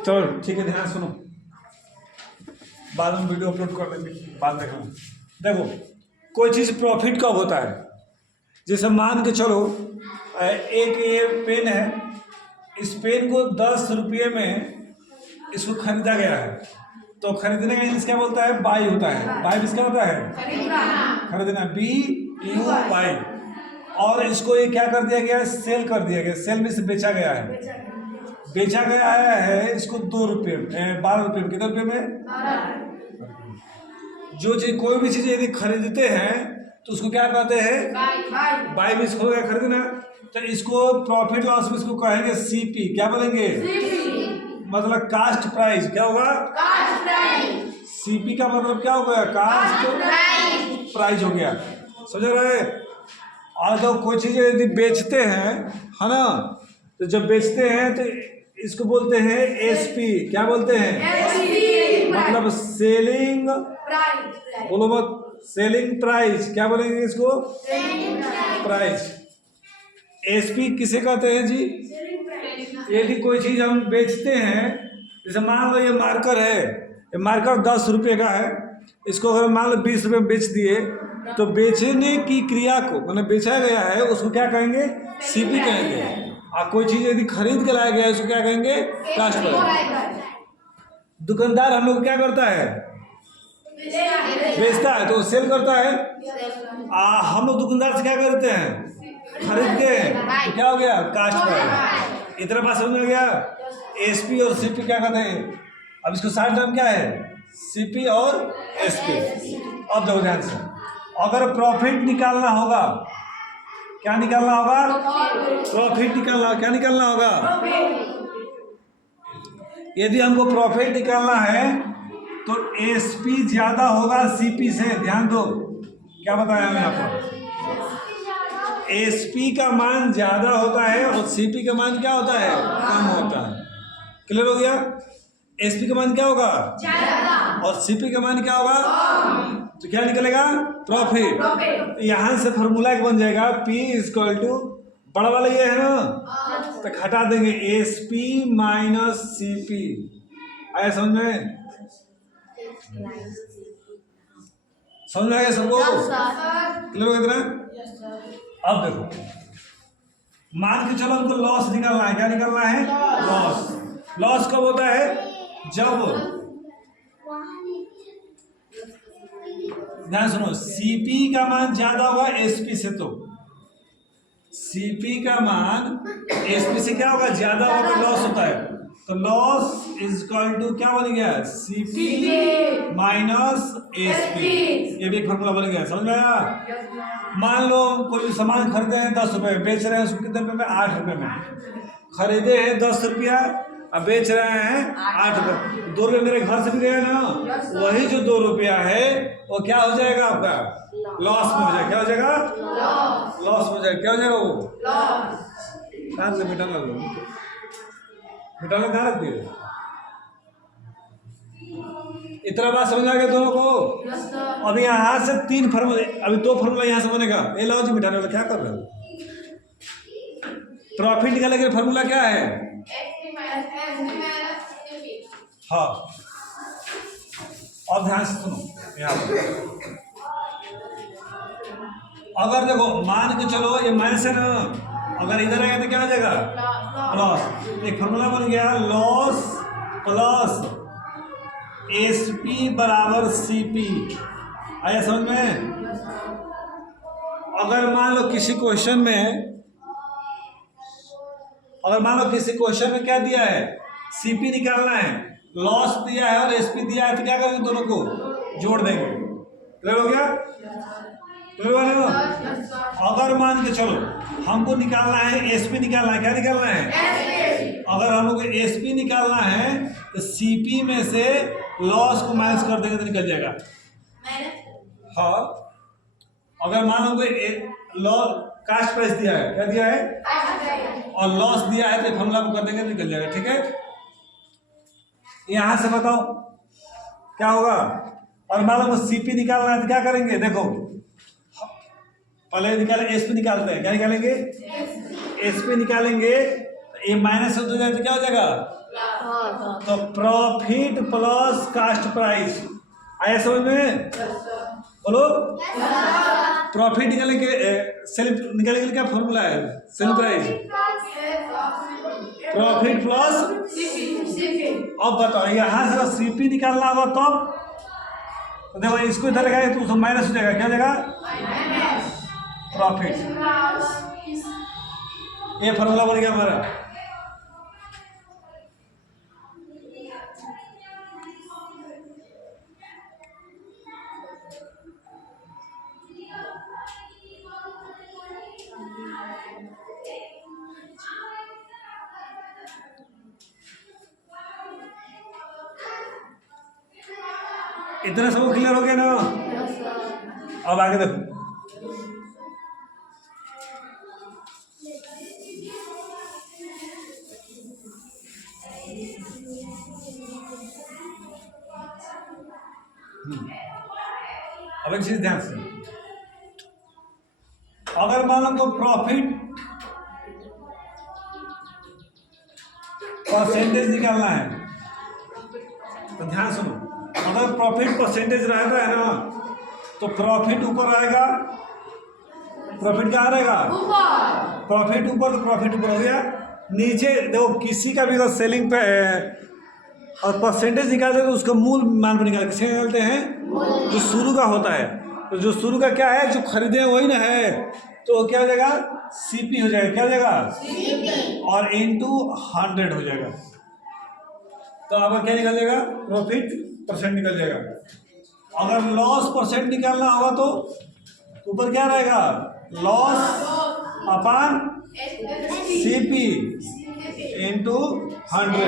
चलो ठीक है, ध्यान सुनो, बाद में वीडियो अपलोड कर देंगे, बाद देखना। देखो कोई चीज़ प्रॉफिट कब होता है, जैसे मान के चलो एक ये पेन है, इस पेन को 10 रुपये में इसको खरीदा गया है, तो खरीदने का इंग्लिश क्या बोलता है, बाई होता है। बाई इसका होता है खरीदना, BUY। और इसको ये क्या कर दिया गया, सेल कर दिया गया, सेल में से बेचा गया है, बेचा गया है इसको 2 रुपये में, 12 रुपये में, कितने रुपये में। जो चीज कोई भी चीज यदि खरीदते हैं तो उसको क्या कहते हैं, बाई में इसको क्या खरीदना, तो इसको प्रॉफिट लॉस में इसको कहेंगे CP, क्या बोलेंगे, मतलब कास्ट प्राइस। क्या होगा, कास्ट प्राइस। CP का मतलब क्या हो गया, कास्ट प्राइस हो गया, समझ रहे। और जब कोई चीज यदि बेचते हैं, है ना, तो जब बेचते हैं तो इसको बोलते हैं SP। क्या बोलते हैं, मतलब सेलिंग प्राइस, बोलो मत, सेलिंग प्राइस। क्या बोलेंगे इसको, प्राइस। SP किसे कहते हैं जी, यदि कोई चीज हम बेचते हैं, जैसे मान लो ये मार्कर है, ये मार्कर 10 रुपये का है, इसको अगर मान लो 20 रुपये में बेच दिए, तो बेचने की क्रिया को मतलब बेचा गया है उसको क्या कहेंगे, CP कहेंगे। और कोई चीज यदि खरीद के लाया गया है उसको क्या कहेंगे, कास्ट प्राइस। दुकानदार हम लोग क्या करता है, बेचता है तो सेल करता है। हम लोग दुकानदार से क्या करते हैं, खरीदते हैं, तो क्या हो गया, कास्ट प्राइस। इतना बात समझ में गया। SP और CP क्या कहते हैं, अब इसको साइड टर्म क्या है, CP और SP। अब देखो ध्यान से, अगर प्रॉफिट निकालना होगा, क्या निकालना होगा, प्रॉफिट निकालना, क्या निकालना होगा, यदि हमको प्रॉफिट निकालना है तो SP ज्यादा होगा CP से। ध्यान दो क्या बताया मैंने आपको, SP का मान ज्यादा होता है और CP का मान क्या होता है, कम होता है। क्लियर हो गया, SP का मान क्या होगा, ज्यादा, और CP का मान क्या होगा, तो क्या निकलेगा, प्रॉफिट। यहां से फॉर्मूला बन जाएगा P = बड़ा वाला ये है ना, तो हटा देंगे SP माइनस CP। आया समझ में, समझ में आया सबको, क्लियर हो गया इतना। अब देखो मान के चलो हमको लॉस निकालना है, क्या निकालना है, लॉस। लॉस कब होता है, जब, ध्यान सुनो, CP का मान ज्यादा होगा SP से, तो CP का मान SP से क्या होगा, ज्यादा होगा, लॉस होता है। तो लॉस = क्या बन गया, CP माइनस SP। ये भी एक फॉर्मूला बन गया, समझ में आया। मान लो कोई सामान खरीदे हैं 10 रुपए, बेच रहे हैं उसको कितने रुपए में, 8 रुपए में। खरीदे हैं 10 रुपया, अब बेच रहे हैं 8 रुपये, 2 रुपये मेरे घर से भी गया ना, वही जो 2 रुपया है वो क्या हो जाएगा आपका, लॉस में हो जाएगा। क्या हो जाएगा, लॉस हो जाएगा। क्या हो जाएगा, वो कहाँ से मिटाना, मिटाना कहाँ रख दिए। इतना बात समझ आ गया दोनों को। अभी यहाँ से 3 फार्मूला, अभी 2 फार्मूला यहाँ से बनेगा। ये लाओ जी मिटाने वाला, क्या कर रहे हो, प्रॉफिट निकालने के फार्मूला क्या है, हाँ। अब ध्यान से सुनो, यहाँ अगर देखो मान के चलो ये माइनस है ना, अगर इधर आएगा तो क्या हो जाएगा, प्लस। एक फार्मूला बन गया, लॉस प्लस SP = CP। आया समझ में। अगर मान लो किसी क्वेश्चन में, में क्या दिया है, CP निकालना है, लॉस दिया है और SP दिया है, तो क्या करेंगे, दोनों को जोड़ देंगे। क्लियर हो गया, क्लियर हो गया। अगर मान के चलो हमको निकालना है SP निकालना है, क्या निकालना है, अगर हमको SP निकालना है तो CP में से लॉस को माइनस कर देंगे तो निकल जाएगा, हाँ। अगर मान लो कास्ट प्राइस दिया है, क्या दिया है, और लॉस दिया है, तो फॉर्मूला को कर देंगे निकल जाएगा, ठीक है। यहां से बताओ क्या होगा। और मान लो CP निकालना है तो क्या करेंगे, देखो पहले निकाले SP निकालते हैं, क्या निकालेंगे, SP निकालेंगे। ये माइनस हो जाए तो क्या हो जाएगा? तो प्रॉफिट प्लस कास्ट प्राइस। आया समझ में? बोलो। प्रॉफिट निकालने के सेलिंग निकालने के लिए क्या फॉर्मूला है? Selling price profit plus. अब बताओ यहाँ से सीपी निकालना होगा तब तो देखो इसको इधर लगाए तो उसको माइनस हो जाएगा। क्या हो जाएगा? प्रॉफिट। ये फॉर्मूला बन गया हमारा। इतना सब क्लियर हो गया ना? अब आगे देखो। अब एक चीज ध्यान से, अगर मान लो तो प्रॉफिट परसेंटेज निकालना है तो ध्यान सुनो। अगर प्रॉफिट परसेंटेज रहता है ना तो प्रॉफिट ऊपर आएगा। प्रॉफिट कहाँ रहेगा? प्रॉफिट ऊपर, तो प्रॉफिट ऊपर हो गया। नीचे देखो किसी का भी अगर सेलिंग पे और परसेंटेज निकालते हैं तो उसका मूल मान पर निकाल किसे निकालते हैं? जो शुरू का होता है। तो जो शुरू का क्या है, जो खरीदे वही ना है, तो क्या हो जाएगा? सीपी हो जाएगा। क्या हो जाएगा? और इनटू 100 हो जाएगा। तो आपका क्या निकल जाएगा? प्रॉफिट परसेंट निकल जाएगा। अगर लॉस परसेंट निकालना होगा तो ऊपर क्या रहेगा? Loss upon CP into 100।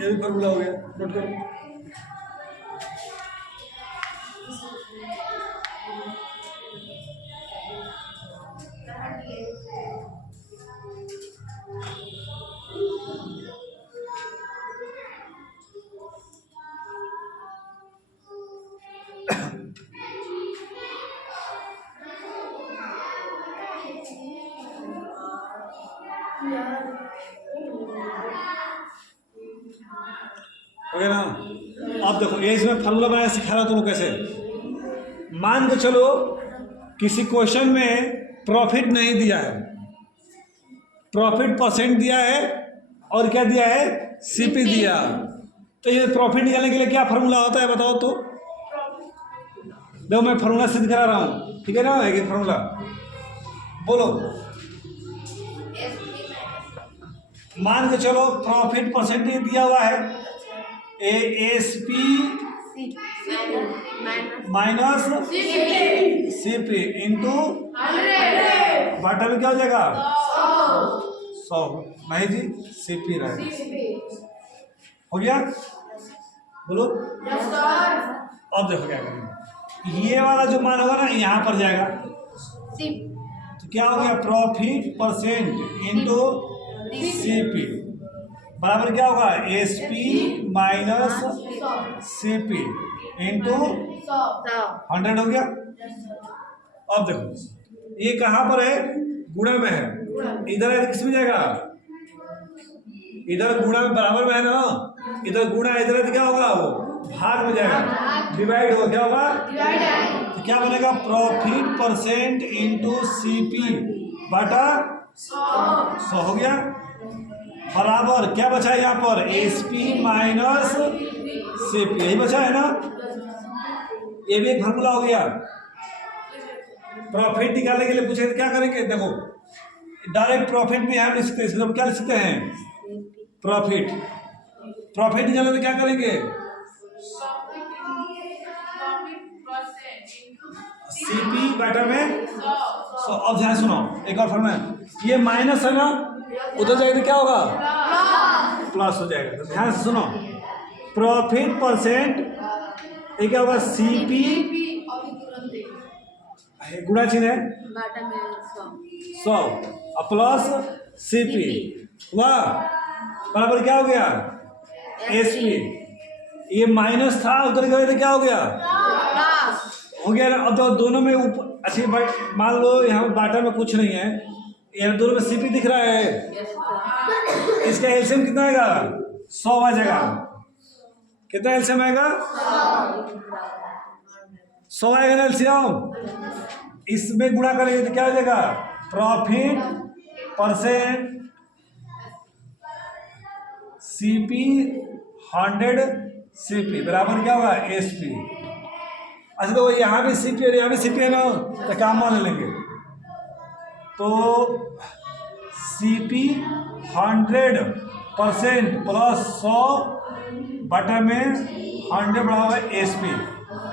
ये भी फॉर्मूला हो गया, नोट करो। हो गया ना? अब देखो ये इसमें फॉर्मूला बनाया सिखा रहा तुम कैसे। मान के चलो किसी क्वेश्चन में प्रॉफिट नहीं दिया है, प्रॉफिट परसेंट दिया है और क्या दिया है? सीपी दिया। तो ये प्रॉफिट निकालने के लिए क्या फॉर्मूला होता है बताओ तो? देखो मैं फॉर्मूला सिद्ध करा रहा हूँ, ठीक है ना? एक फॉर्मूला बोलो। मान के चलो प्रॉफिट परसेंटेज दिया हुआ है ASP माइनस CP इंटू 100 बाटा में क्या हो जाएगा? 100 नहीं जी, CP रहेगा। हो गया? बोलो। अब देखो क्या करेंगे, ये वाला जो मान होगा ना यहाँ पर जाएगा तो क्या हो गया? प्रॉफिट परसेंट इंटू CP बराबर क्या होगा? SP माइनस CP इंटू 100 हो गया। अब देखो ये कहाँ पर है? गुणा में है। इधर है किस में जाएगा? इधर गुणा में बराबर में है ना, इधर गुणा, इधर तो क्या होगा? वो भाग में जाएगा, डिवाइड होगा। क्या होगा? तो क्या बनेगा? प्रॉफिट परसेंट इंटू CP बटा 100 हो गया। बराबर क्या बचा है यहाँ पर? SP माइनस CP, यही बचा है ना? ये भी एक फॉर्मूला हो गया। प्रॉफिट निकालने के लिए पूछे तो क्या करेंगे? देखो डायरेक्ट प्रॉफिट में यहाँ लिख सकते हैं, हम क्या लिख सकते हैं? प्रॉफिट। प्रॉफिट निकालने में क्या करेंगे? CP बटा में 100। अब ध्यान सुनो एक और फॉर्मूला, ये माइनस है ना, उधर जाएगा तो क्या होगा? प्लस हो जाएगा। तो ध्यान से सुनो, प्रॉफिट परसेंट ये क्या होगा? CP गुणा चिन्ह है 100 और प्लस CP वाह बराबर क्या हो गया? SP। ये माइनस था, उधर गए तो क्या हो गया? हो गया ना? अब तो दोनों में ऊपर अच्छी मान लो यहाँ बाटा में कुछ नहीं है ये दोनों में सीपी दिख रहा है, इसका एलसीएम कितना आएगा? 100 आ जाएगा। कितना एलसीएम आएगा? 100 आएगा ना एलसीएम। इसमें गुणा करेंगे तो क्या हो जाएगा? प्रॉफिट परसेंट सीपी 100 सीपी बराबर क्या होगा? एसपी। अच्छा तो यहाँ भी सीपी है, यहाँ भी सीपी है ना, तो क्या मान लेंगे? तो सीपी 100% प्लस 100 बटा में 100 बराबर एसपी।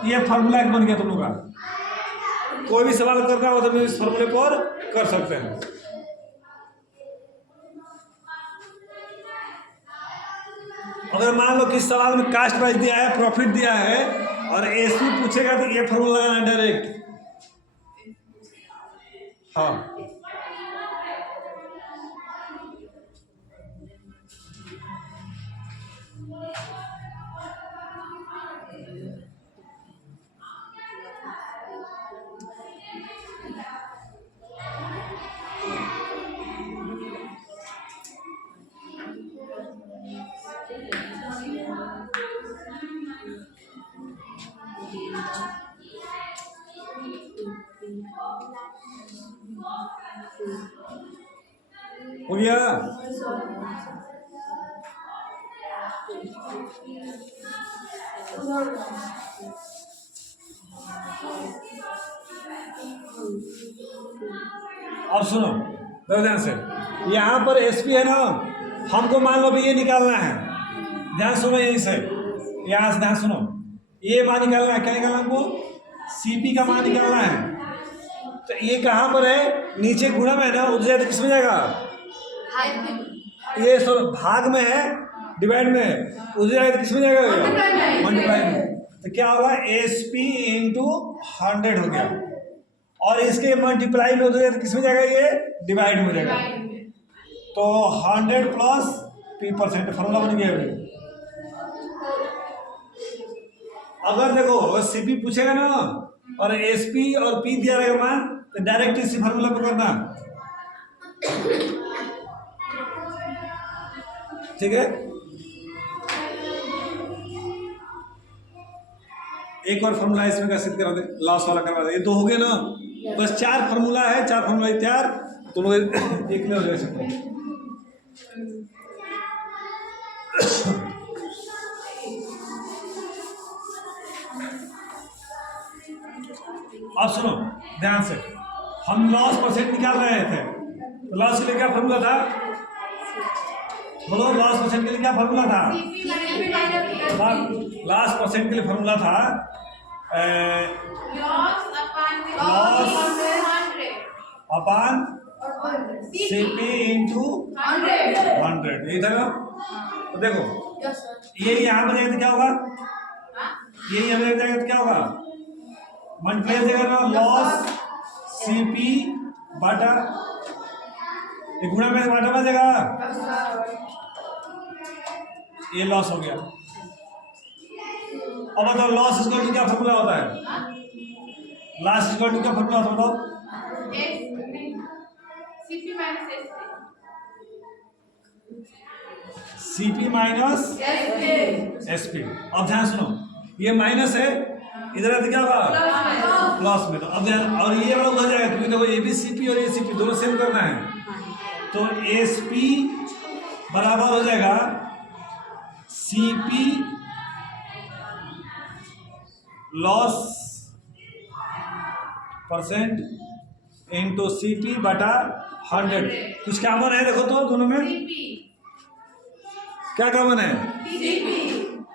ये फार्मूला एक बन गया तुम लोग का। कोई भी सवाल करना हो तो इस फार्मूले पर कर सकते हैं। अगर मान लो कि सवाल में कास्ट प्राइस दिया है, प्रॉफिट दिया है और एसपी पूछेगा तो ये फार्मूला लगाना डायरेक्ट। हाँ हो गया। अब सुनो ध्यान से, यहाँ पर एसपी है ना, हमको मान लो भी ये निकालना है। ध्यान सुनो यहीं से, यहाँ से ध्यान सुनो, ये मान निकालना है। क्या निकालना हमको? सीपी का मान निकालना है। तो ये कहाँ पर है? नीचे गुणा में है ना, उधर किस में जाएगा? ये भाग में है, डिवाइड में है, उधर किस में जाएगा? मल्टीप्लाई में। तो क्या होगा? एसपी इंटू 100 हो गया, और इसके मल्टीप्लाई में उधर किस में जाएगा? ये डिवाइड में हो जाएगा। तो 100 प्लस पी परसेंट फॉर्मूला बन गया। अगर देखो सीपी पूछेगा ना और एसपी और पी दिया रहेगा मान, तो डायरेक्ट इसी फॉर्मूला पे करना, ठीक है। एक और फॉर्मूला इसमें का सिद्ध करा दे, लास्ट वाला करवा दे। ये 2 हो गए ना, बस 4 फॉर्मूला है, 4 फॉर्मूला तैयार। तुम लोग एक में हो जाए। अब सुनो ध्यान से, हम लॉस परसेंट निकाल रहे थे, तो लॉस के लिए क्या फॉर्मूला था? बोलो, लॉस परसेंट के लिए क्या फॉर्मूला था? लॉस परसेंट के लिए फॉर्मूला था लॉस अपन सीपी इंटू 100, यही था ना। तो देखो ये यहाँ पर जाएगा तो क्या होगा? ये यहाँ पर जाएगा तो क्या होगा? मल्टीप्लाई हो जाएगा ना, लॉस सीपी बटा, ये गुणा में बाटा में जाएगा, ये लॉस हो गया। अब बताओ लॉस इक्वल टू क्या फॉर्मूला होता है? लॉस इक्वल टू क्या फॉर्मूला होता है बताओ? CP minus SP. अब ध्यान सुनो, ये माइनस है, इधर आते क्या होगा? प्लस में। तो अब ध्यान, और ये वाला उधर जाएगा, क्योंकि देखो ये भी सीपी और ये सीपी दोनों सेम करना है। तो एसपी बराबर हो जाएगा CP loss percent into CP बटा 100। कुछ कॉमन है देखो तो दोनों में? क्या कॉमन है?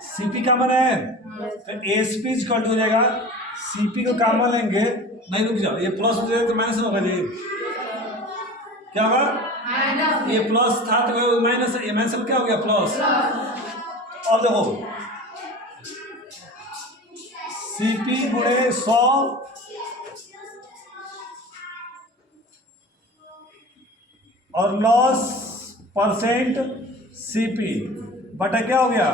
सीपी कॉमन है। तो एसपी इक्वल टू हो जाएगा, सीपी को कॉमन लेंगे, नहीं रुक जाओ, ये प्लस हो जाएगा तो माइनस होगा जी। क्या होगा? ये प्लस था तो माइनस, ये माइनस क्या हो गया? प्लस। अब देखो सीपी गुणे 100 और लॉस परसेंट सीपी बटा क्या हो गया?